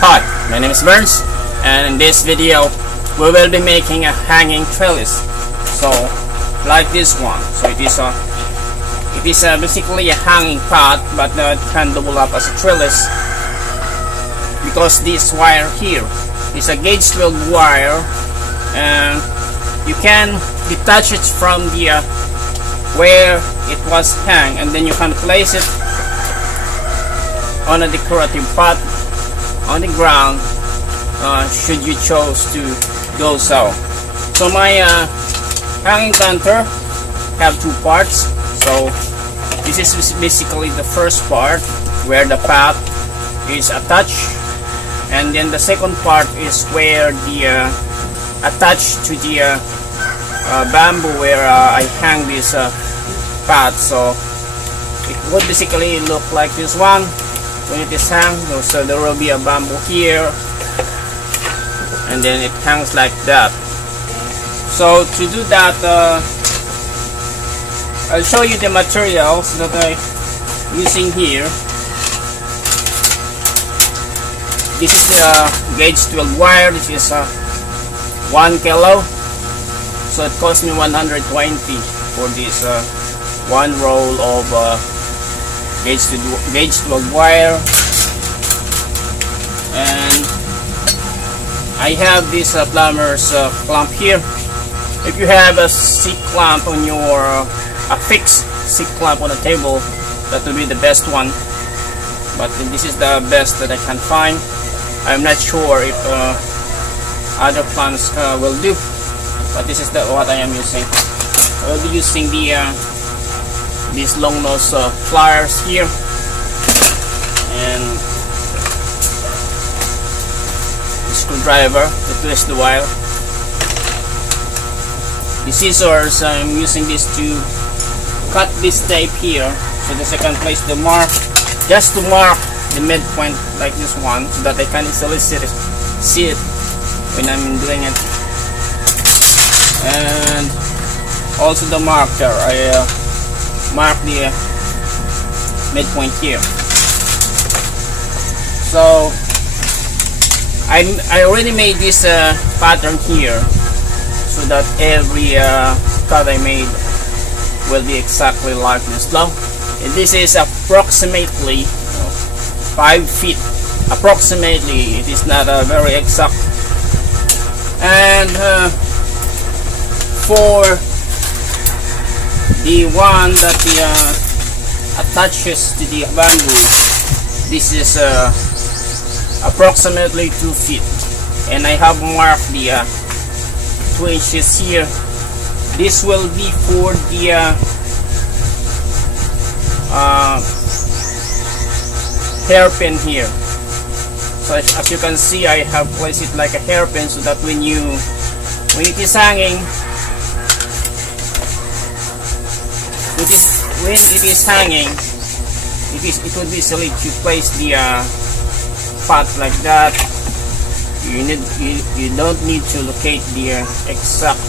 Hi, my name is Burns, and in this video we will be making a hanging trellis. So like this one. So it is basically a hanging pot, but it can double up as a trellis because this wire here is a gauge 12 wire, and you can detach it from the where it was hung, and then you can place it on a decorative pot on the ground, should you choose to go so. So my hanging lantern have two parts. So this is basically the first part where the pot is attached, and then the second part is where the attached to the bamboo where I hang this pot. So it would basically look like this one when it is hung. So there will be a bamboo here, and then it hangs like that. So to do that, I'll show you the materials that I'm using here. This is the gauge 12 wire. This is 1 kilo. So it cost me 120 for this one roll of gauge 12 wire. And I have this plumber's clamp here. If you have a C clamp on your a fixed C clamp on the table, that will be the best one, but this is the best that I can find. I'm not sure if other clamps will do, but this is what I am using. I will be using the these long nose pliers here, and the screwdriver to twist the wire. The scissors, I'm using this to cut this tape here, so that I can place the mark, just to mark the midpoint like this one, so that I can easily see it when I'm doing it. And also the marker, I mark the midpoint here. So I already made this pattern here, so that every cut I made will be exactly like this long. And this is approximately 5 feet. Approximately, it is not very exact. And for the one that attaches to the bamboo, this is approximately 2 feet, and I have marked the 2 inches here. This will be for the hairpin here. So as you can see, I have placed it like a hairpin, so that when it is hanging, it would be easily to place the pot like that. You don't need to locate the exact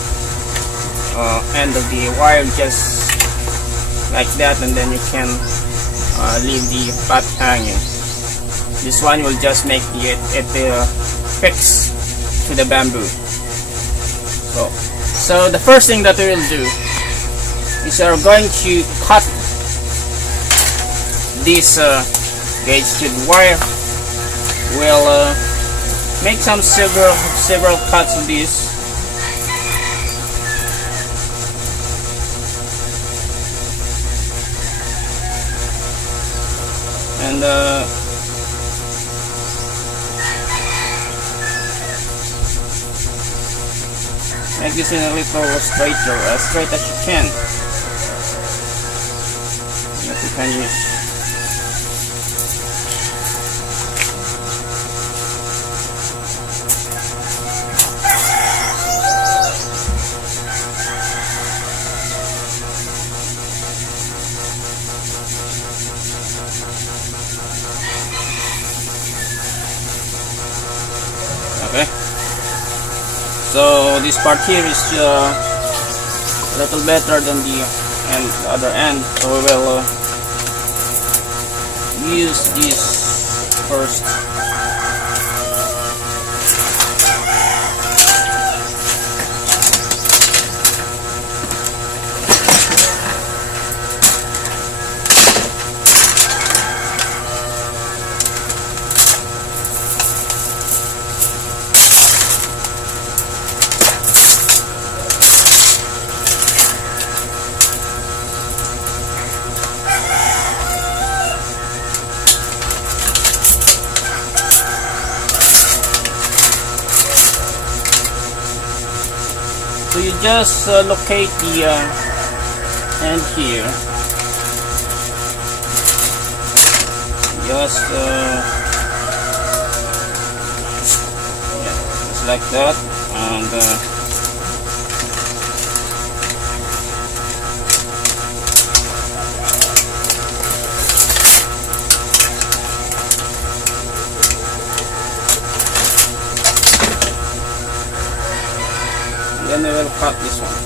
end of the wire, just like that, and then you can leave the pot hanging. This one will just make it fix to the bamboo. So the first thing that we will do is we are going to cut this gauge tube wire. We'll make several cuts of this. And make this in a little straighter, as straight as you can. That you can use. Okay, so this part here is a little better than the other end, so we will use this first. So you just locate the end here. Just yeah, just like that, and then I will cut this one.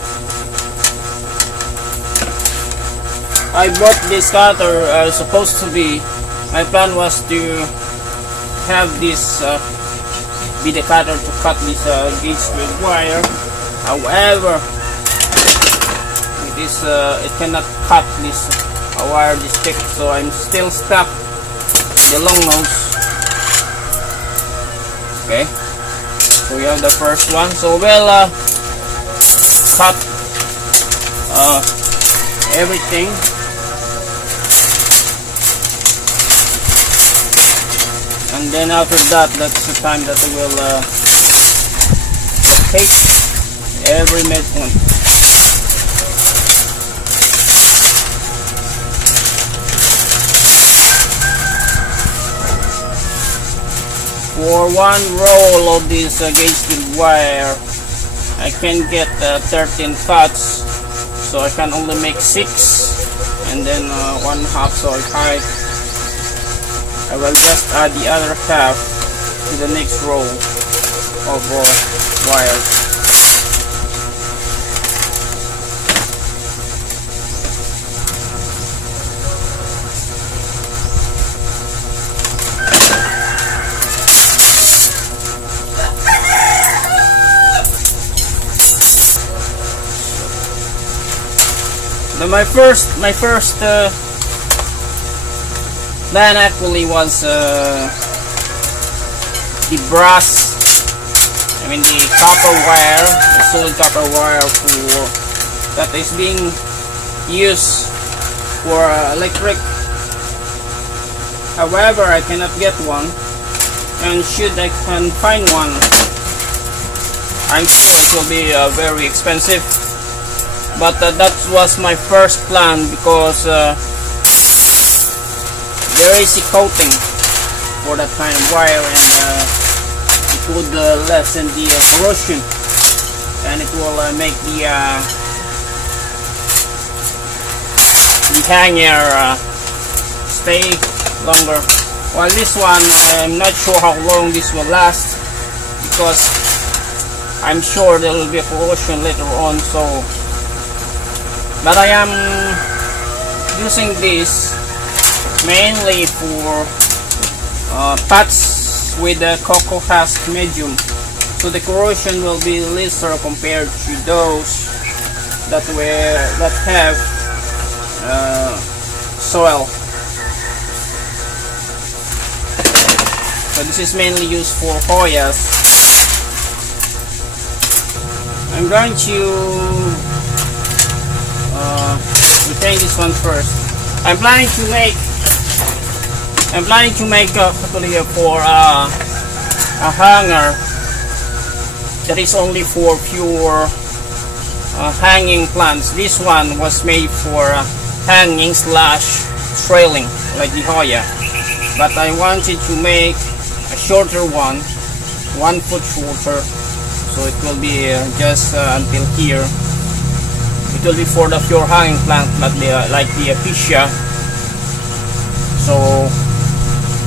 I bought this cutter supposed to be, my plan was to have this be the cutter to cut this gauge with wire. However, it cannot cut this wire this thick, so I'm still stuck with the long nose. Okay, so we have the first one. So we'll cut everything. And then after that, that's the time that I will locate every midpoint. For one roll of this gauge steel wire, I can get 13 cuts, so I can only make 6, and then 1/2, so I will just add the other half to the next row of wires. Now my first plan actually was the brass, the copper wire, the solid copper wire that is being used for electric. However, I cannot get one, and should I can find one, I'm sure it will be very expensive. But that was my first plan, because there is a coating for that kind of wire, and it would lessen the corrosion, and it will make the hanger stay longer. While this one, I'm not sure how long this will last, because I'm sure there will be a corrosion later on. But I am using this mainly for pots with the cocoa husk medium, so the corrosion will be lesser compared to those that have soil. So this is mainly used for Hoyas. I'm going to retain this one first. I'm planning to make actually for a hanger that is only for pure hanging plants. This one was made for hanging / trailing like the Hoya, but I wanted to make a shorter one, 1 foot shorter, so it will be just until here. It will be for the pure hanging plant, not like the acacia. So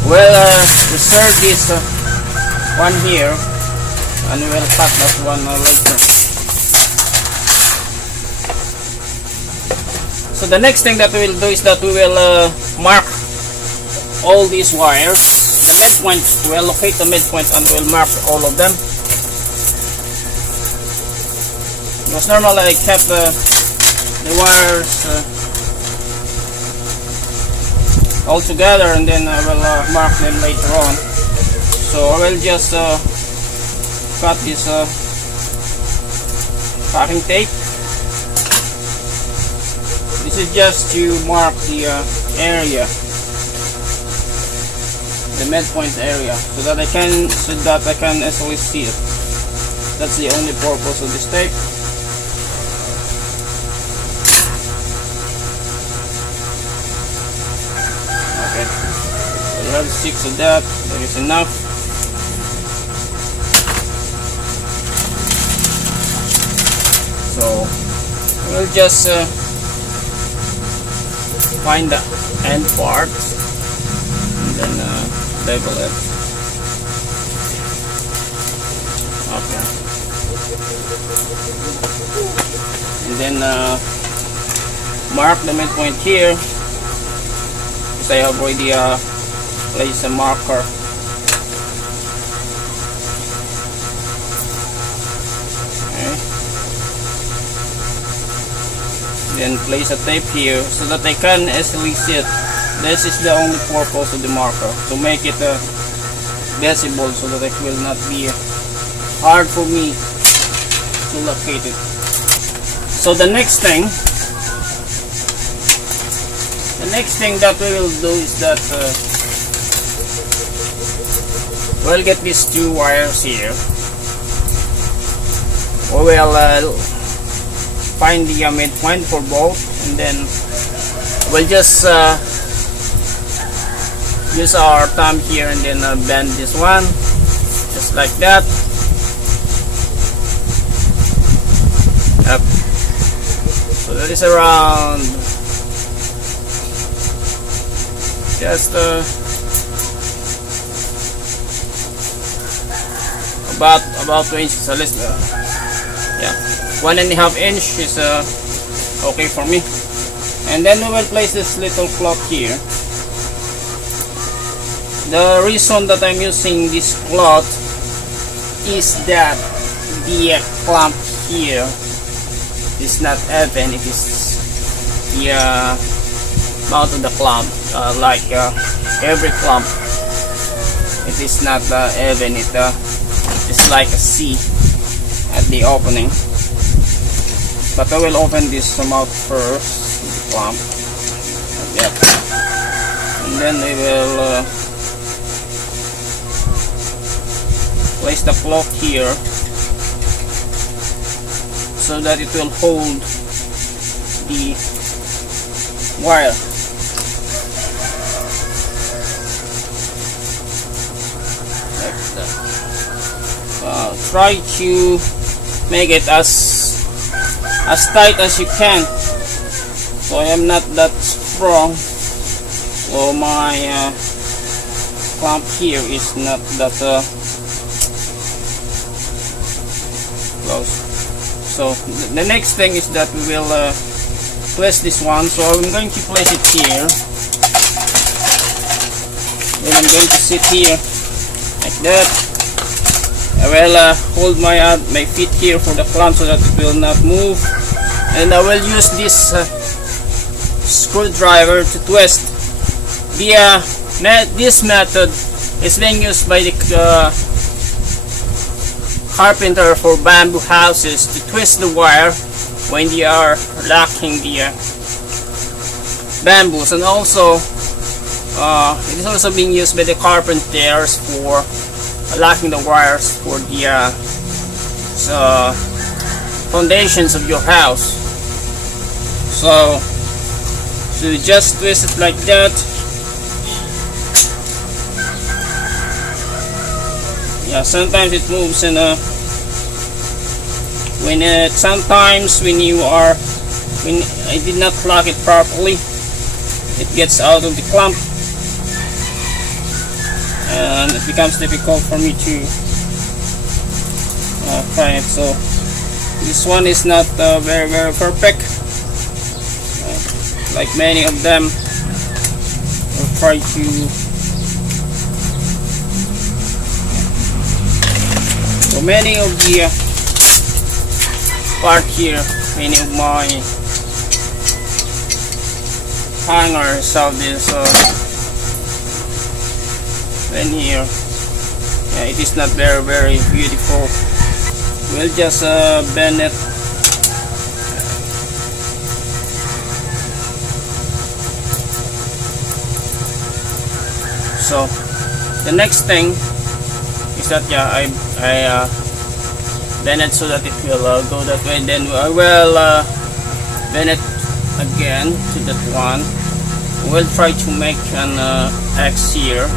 we'll reserve this one here, and we will cut that one later. So the next thing that we will do is that we will mark all these wires, the midpoint. We'll locate the midpoint and we'll mark all of them. Because normally I kept the wires all together, and then I will mark them later on. So I will just cut this packing tape. This is just to mark the area, the midpoint area, so that I can easily see it. That's the only purpose of this tape. we have 6 of that. That is enough. So we'll just find the end part and then label it. Okay. And then mark the midpoint here, because I have already placed a marker. Then place a tape here so that I can easily see it. This is the only purpose of the marker, to make it visible so that it will not be hard for me to locate it. So the next thing that we will do is that we'll get these 2 wires here. We will find the midpoint for both, and then we'll just use our thumb here and then bend this one just like that. Yep. So that is around just about 2 inches. So let's yeah, 1.5 inch is okay for me. And then we will place this little clock here. The reason that I'm using this cloth is that the clamp here is not even. It is the mount of the clamp, like every clamp, it is not even. It's like a C at the opening. But I will open this mouth first, the clamp. Yep. And then I will place the cloth here so that it will hold the wire. Like that. Try to make it as tight as you can. So I am not that strong, so my clamp here is not that close. So the next thing is that we will place this one. So I'm going to place it here, then I'm going to sit here like that. I will hold my feet here for the clamp so that it will not move, and I will use this screwdriver to twist. This method is being used by the carpenter for bamboo houses to twist the wire when they are locking the bamboos, and also it is also being used by the carpenters for locking the wires for the foundations of your house. So just twist it like that. Yeah, sometimes it moves, and sometimes when I did not lock it properly, it gets out of the clamp, and it becomes difficult for me to try it. So this one is not very perfect, like many of them. I'll try to. So many of the part here, many of my hangers have this in here. Yeah, it is not very beautiful. We'll just bend it. So the next thing is that, yeah, I bend it so that it will go that way. Then I will bend it again to that one. we'll try to make an X here.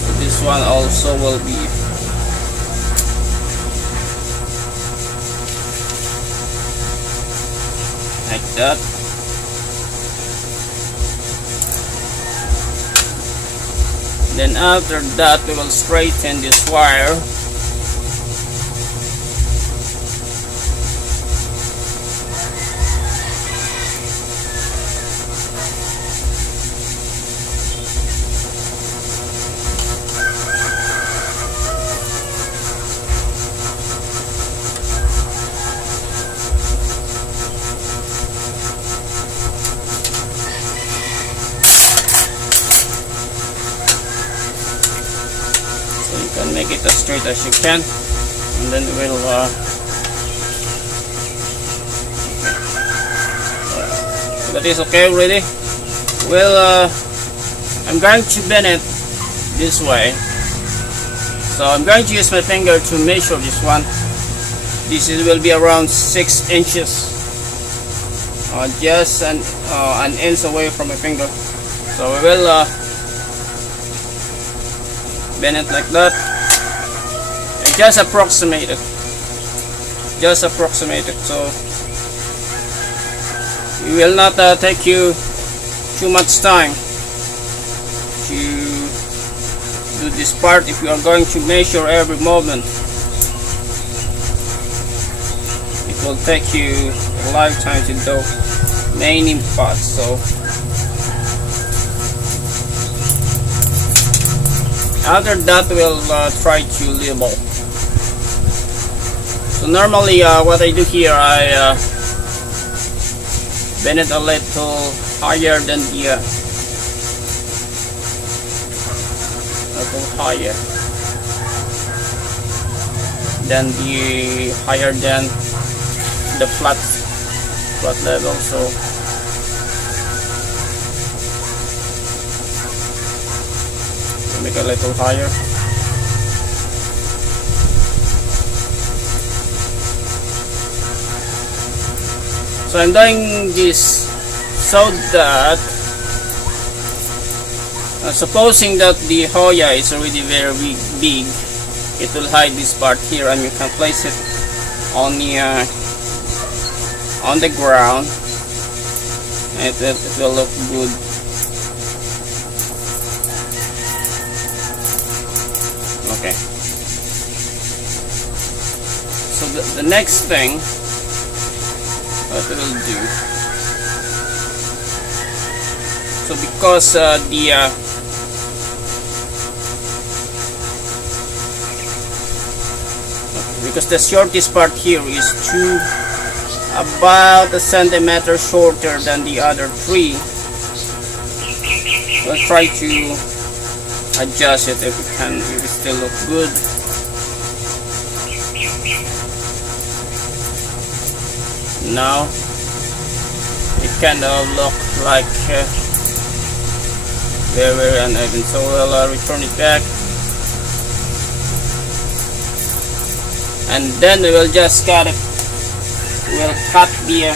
So this one also will be like that. Then after that we will straighten this wire. Make it as straight as you can, and then we'll so that is okay already. Well, I'm going to bend it this way, so I'm going to use my finger to measure this one. This will be around 6 inches, just an inch away from my finger. So we will bend it like that. Just approximate it. Just approximate it. So it will not take you too much time to do this part if you are going to measure every movement. It will take you a lifetime to do many parts. So after that we'll try to label. So normally what I do here, I bend it a little higher than the higher than the flat level. So make it a little higher. So I'm doing this so that supposing that the Hoya is already very big, it will hide this part here, and you can place it on the ground, and it will look good. Okay. So the next thing what we will do, so because the shortest part here is about a centimeter shorter than the other three, we'll try to adjust it if we can, if it still look good. Now it kind of look like very uneven, so we'll return it back, and then we will just cut it. We'll cut the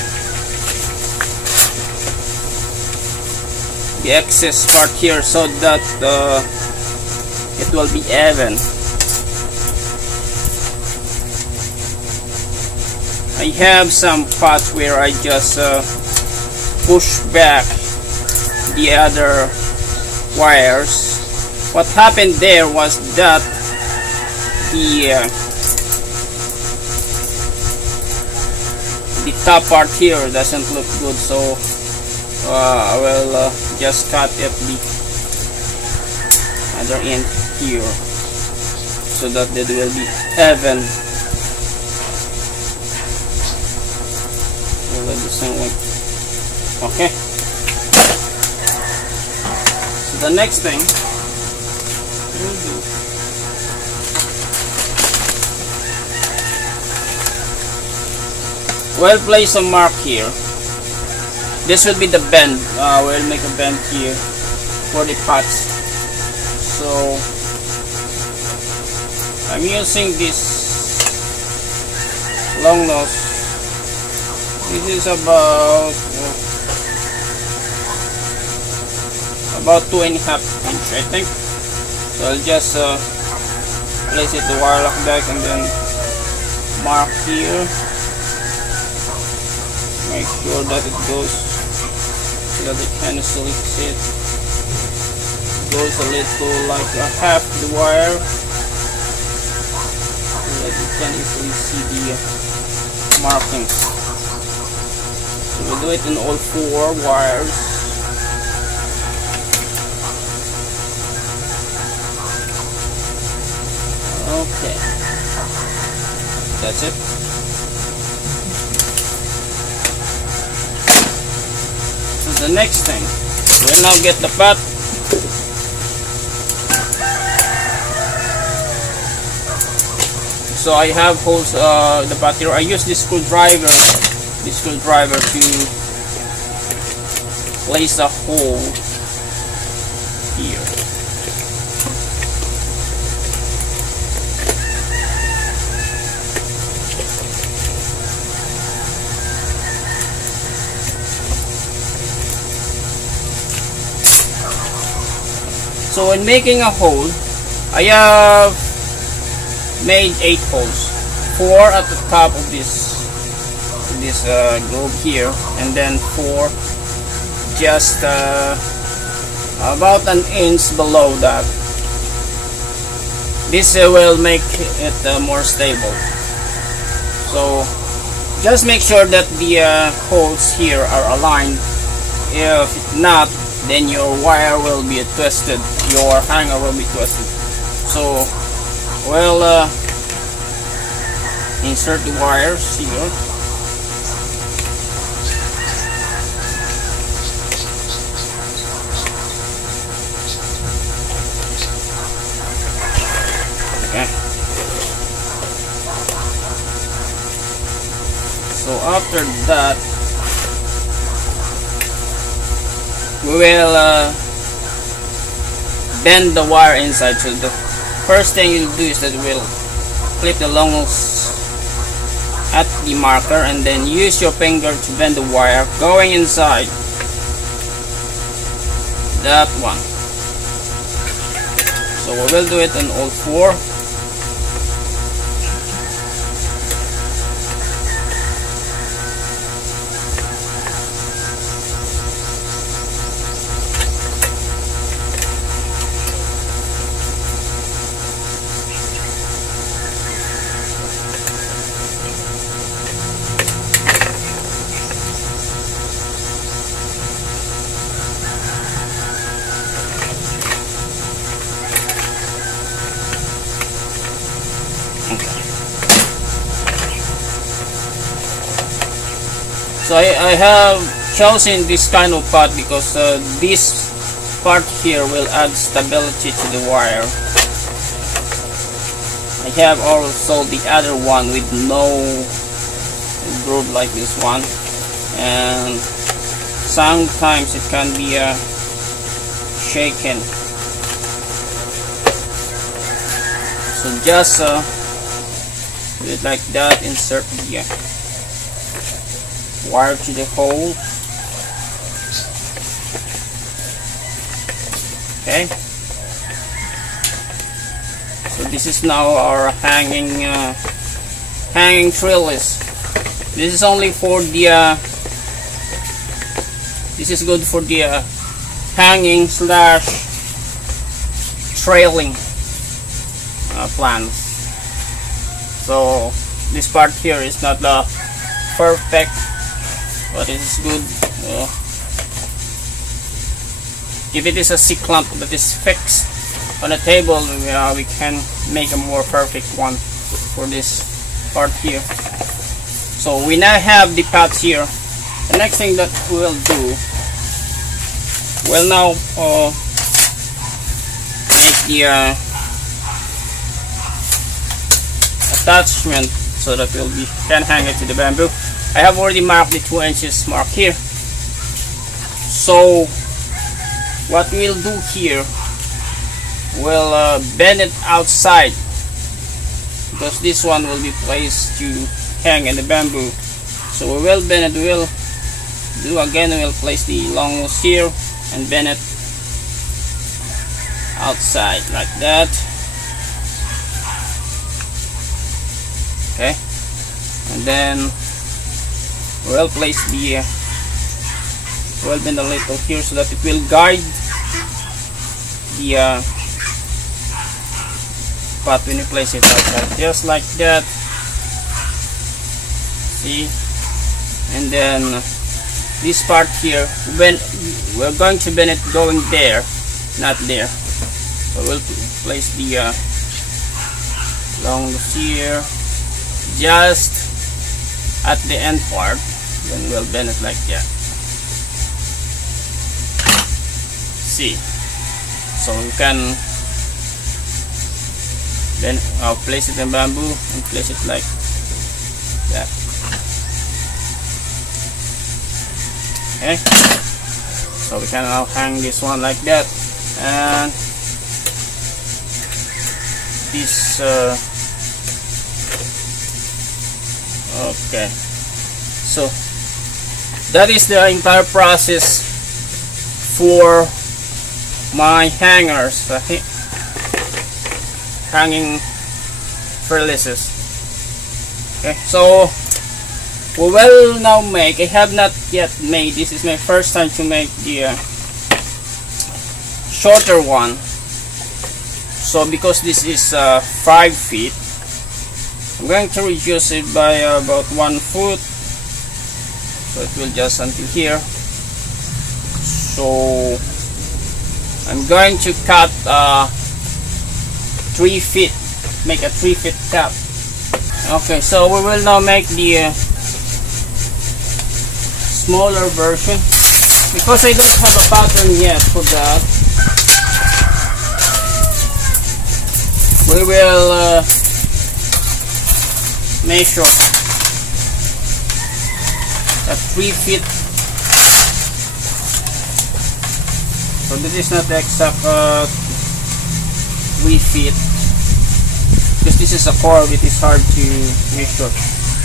excess part here so that it will be even. I have some parts where I just push back the other wires. What happened there was that the top part here doesn't look good, so I will just cut at the other end here so that it will be even. The same way. Okay. So the next thing we'll do, we'll place a mark here. This will be the bend. We'll make a bend here for the parts. So I'm using this long nose. This is about about 2.5 inch, I think. So I'll just place it the wire lock back and then mark here. Make sure that it goes so that you can easily see it. Goes a little like a half the wire so that you can easily see the markings. So we'll do it in all 4 wires. Okay, that's it. So the next thing, we'll now get the pot. So I have holes the pot here. I use this screwdriver to place a hole here. So in making a hole, I have made 8 holes, 4 at the top of this globe here, and then 4 just about an inch below that. This will make it more stable. So just make sure that the holes here are aligned. If not, then your wire will be twisted, your hanger will be twisted. So we'll insert the wires here. Okay. So after that, we will bend the wire inside. So the first thing you'll do is that we'll clip the long holes at the marker and then use your finger to bend the wire going inside that one. So we will do it on all 4. So I have chosen this kind of pot because this part here will add stability to the wire. I have also the other one with no groove like this one, and sometimes it can be shaken. So just do it like that. Insert the wire to the hole. Okay. So this is now our hanging trellis. This is only for the this is good for the hanging slash trailing plants. So this part here is not the perfect, but it is good. If it is a C-clamp that is fixed on a table, we can make a more perfect one for this part here. So we now have the pads here. The next thing that we'll do, we'll now make the attachment so that we can hang it to the bamboo. I have already marked the 2 inches mark here. So what we'll do here, we'll bend it outside, because this one will be placed to hang in the bamboo. So we will bend it. We'll place the long hose here and bend it outside like that. Okay, and then we'll place the well ventilator here so that it will guide the pot when you place it outside, just like that. See, and then this part here, when we're going to bend it going there, not there, so we'll place the long loop here just at the end part, then we'll bend it like that. See, so you can then I'll place it in bamboo and place it like that. Okay, so we can now hang this one like that, and this okay, so that is the entire process for my hangers, hanging trellises. Okay, so we will now make, I have not yet made, this is my first time to make the shorter one. So because this is 5 feet, I'm going to reduce it by about 1 foot, so it will just until here. So I'm going to cut 3 feet, make a 3 feet cut. Okay, so we will now make the smaller version, because I don't have a pattern yet for that. We will measure at 3 feet. So this is not the exact 3 feet, because this is a curve, it is hard to measure.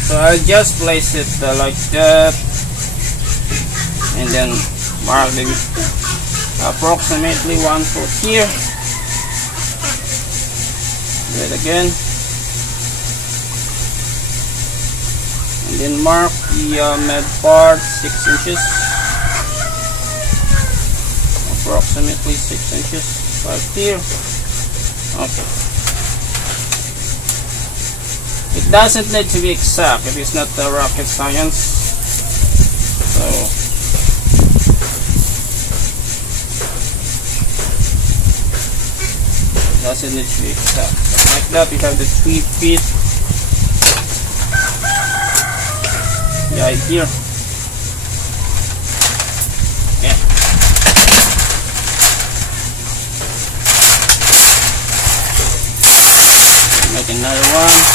So I'll just place it like that, and then mark the approximately 1 foot here. Do it again, and then mark the med part 6 inches, approximately 6 inches right here. Okay, it doesn't need to be exact, it is not rocket science. So doesn't need to be exact. Like that, we have the 3 feet right here. Yeah. Make another one.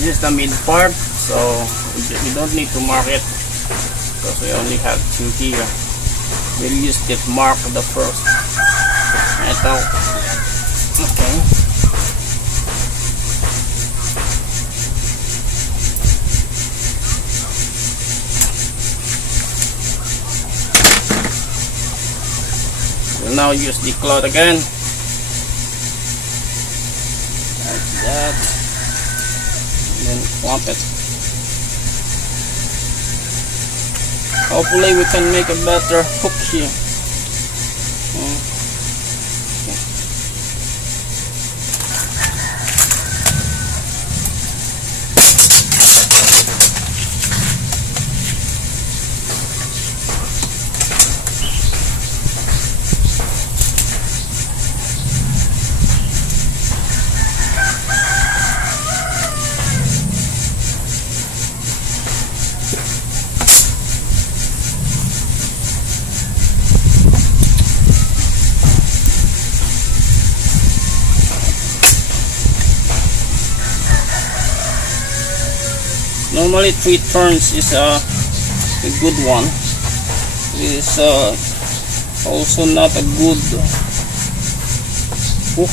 This is the mid part, so we don't need to mark it because we only have 2 here. We'll use the mark the first. Ito. Okay. We'll now use the cloth again. Like that. Then clamp it. Hopefully we can make a better hook here. Normally 3 turns is a good one. It is also not a good hook.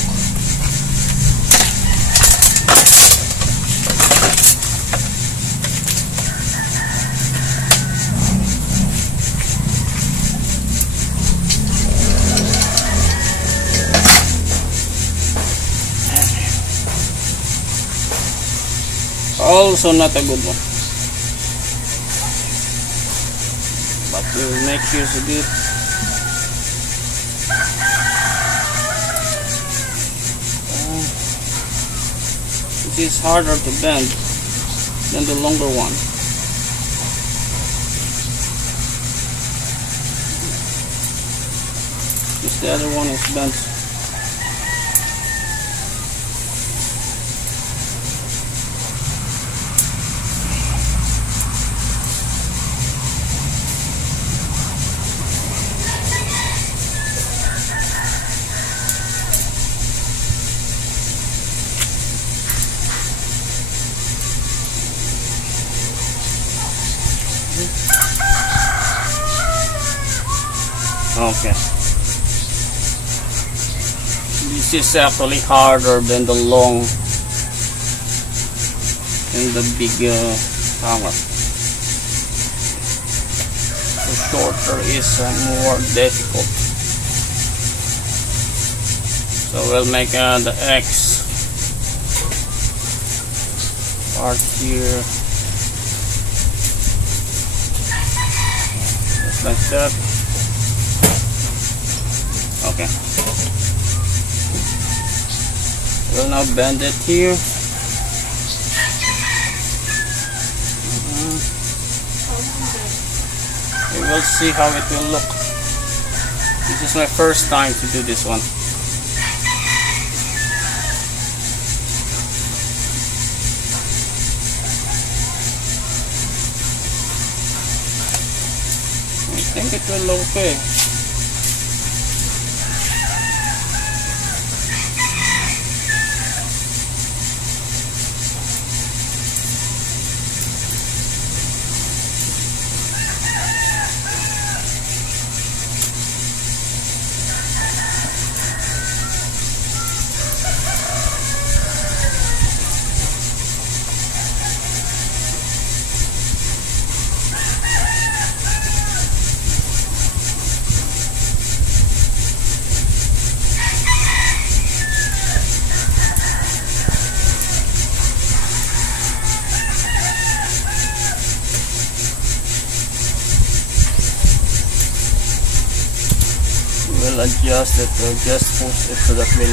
Also not a good one, but we'll make use of it. It is harder to bend than the longer one. Because the other one is bent. Okay, this is actually harder than the long and the big hammer. The shorter is more difficult. So we'll make the X part here, just like that. Okay, we'll now bend it here. We will see how it will look. This is my first time to do this one. I think it will look okay. Adjust it, just push it so that we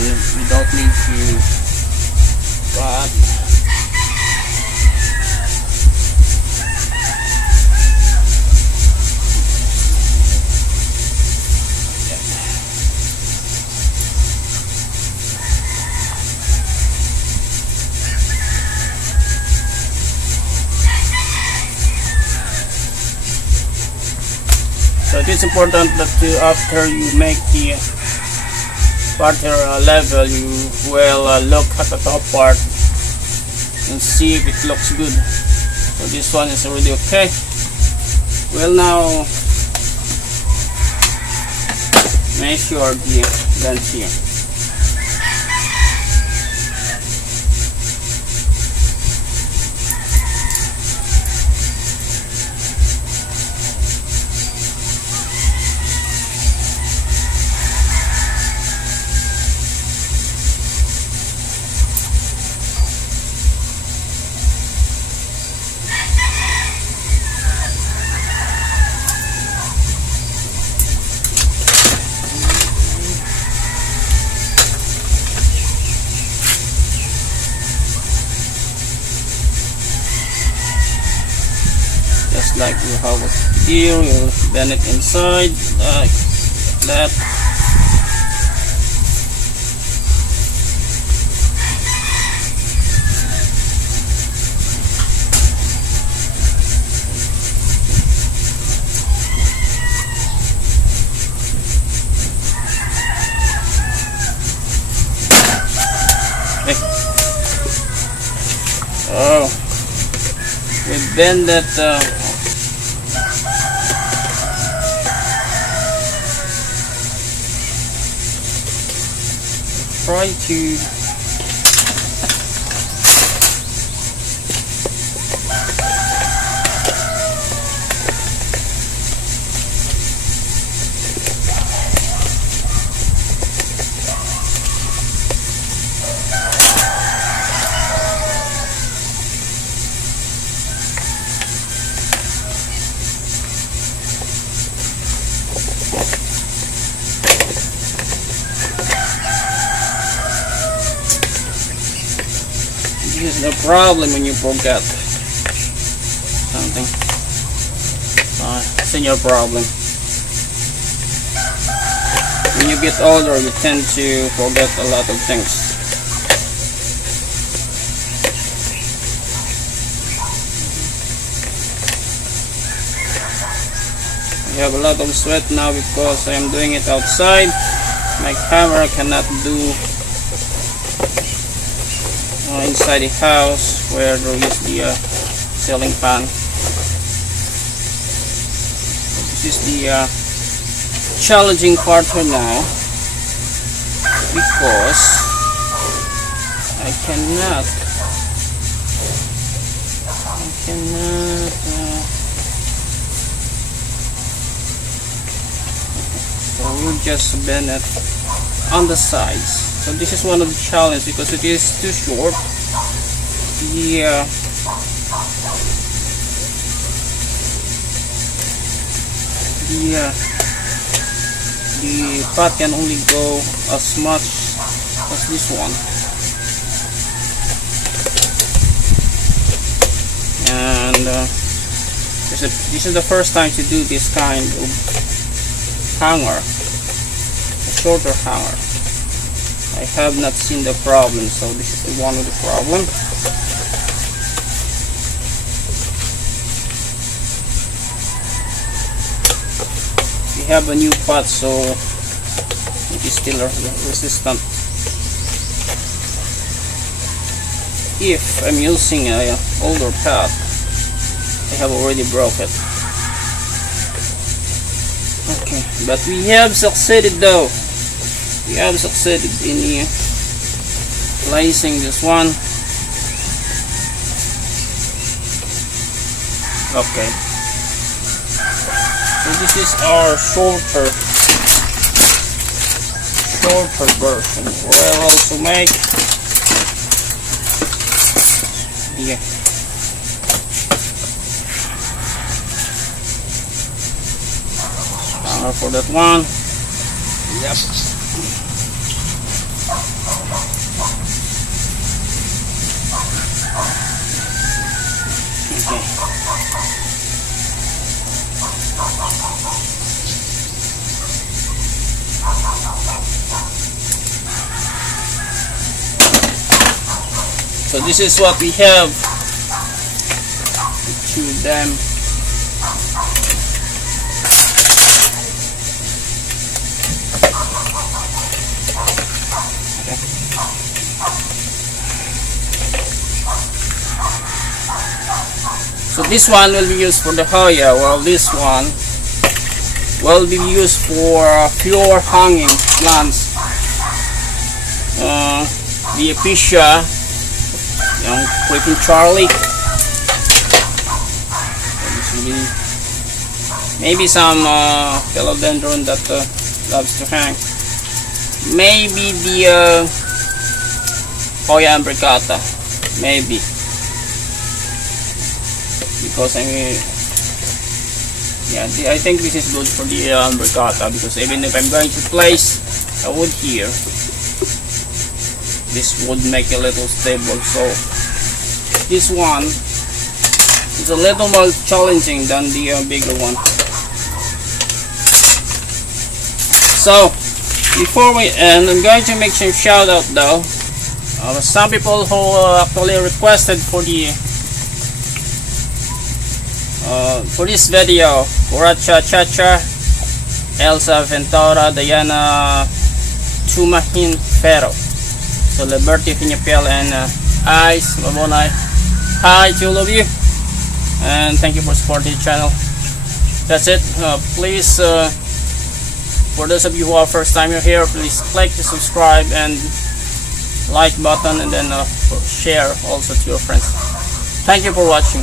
don't need to cut. So it is important that after you make the partner level, you will look at the top part and see if it looks good. So this one is already okay. We'll now measure the length here. Like you have it here, you bend it inside like that. Hey. Oh, with bend that try to is the problem when you forget something. It's your problem. When you get older, you tend to forget a lot of things. I have a lot of sweat now because I am doing it outside. My camera cannot do inside the house where there is the ceiling fan. This is the challenging part for now because I cannot so we'll just bend it on the sides. So this is one of the challenges because it is too short. The pot can only go as much as this one, and this is the first time to do this kind of hanger, a shorter hanger. I have not seen the problem, so this is one of the problem. We have a new pot, so it is still resistant. If I'm using an older pot, I have already broke it. Okay, but we have succeeded though. We have succeeded in placing this one. Okay, so this is our shorter version. We'll also make the hanger for that one. Yep. So this is what we have. Two of them. Okay. So this one will be used for the Hoya, while this one will be used for pure hanging plants. The Acacia, yung Creeping Charlie. Maybe some philodendron that loves to hang. Maybe the Hoya imbricata. Maybe. Because I think this is good for the imbricata, because even if I'm going to place a wood here, this would make a little stable. So this one is a little more challenging than the bigger one. So before we end, I'm going to make some shout out though. Some people who actually requested for the for this video: Coracha Chacha, Elsa Ventura, Diana Tumahin Ferro, so Liberty Piñapel, and Ice Mamonay. Hi to all of you, and thank you for supporting the channel. That's it. Please, for those of you who are first time here, please click the subscribe and like button, and then share also to your friends. Thank you for watching.